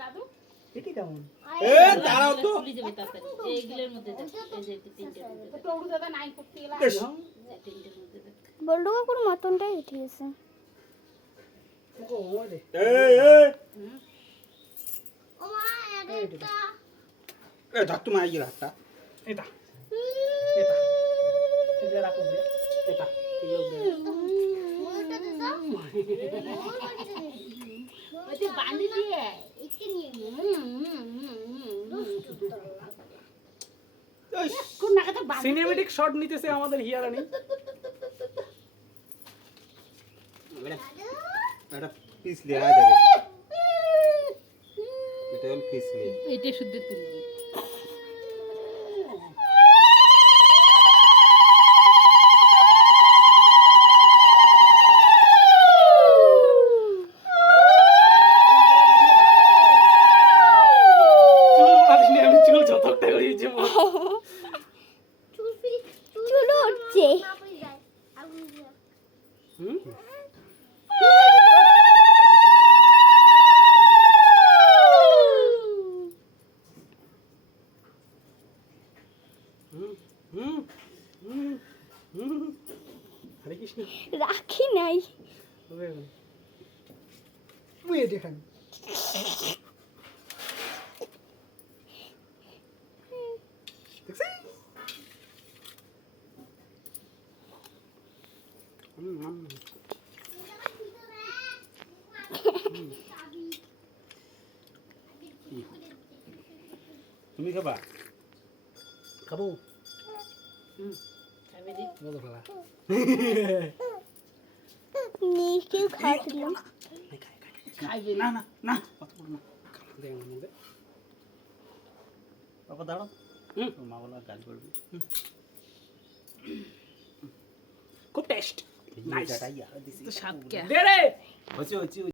দাদু এটি কেমন? দাঁড়াও তো। এইগুলোর মধ্যে দেখ, এই যে তিনটের মধ্যে দেখ। টগরু দাদা নাই করতে গেলা তিনটের মধ্যে দেখ। বল্টু কাকুর মতনটাই উঠিয়েছে। ওরে ধর তুমি আইয়ে হাতটা। এটা এটা এটা রাখো বে এটা ওইটা বাঁধি দিয়ে কোন নাগাতে বাঁধি সিনেমেটিক শট নিতেছে আমাদের হিয়ারানি। এটা পিছলে আয় দেখে। এটা হল পিছলে। এটা শুদ্ধ তুলবি চুল মারিস নি, আমি চুল যতটা করিয়েছি চুল উঠছে। হুম হুম হুম হুম হরে কৃষ্ণ। রাখি নাই। তুই দেখান তুমি খাবা? খাবো খাবি দি মজা ফেলা কেউ খাওয়াছিল। খাইবি না না না দেখ আমার মধ্যে বাবা দাঁড়াও। মা বলা গালি করবি। খুব টেস্ট নাইস। জাটাই আর দিছি। তো সাত কে দে রে হচ্ছে হচ্ছে